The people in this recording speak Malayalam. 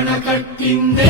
കണകട്ടിന്റെ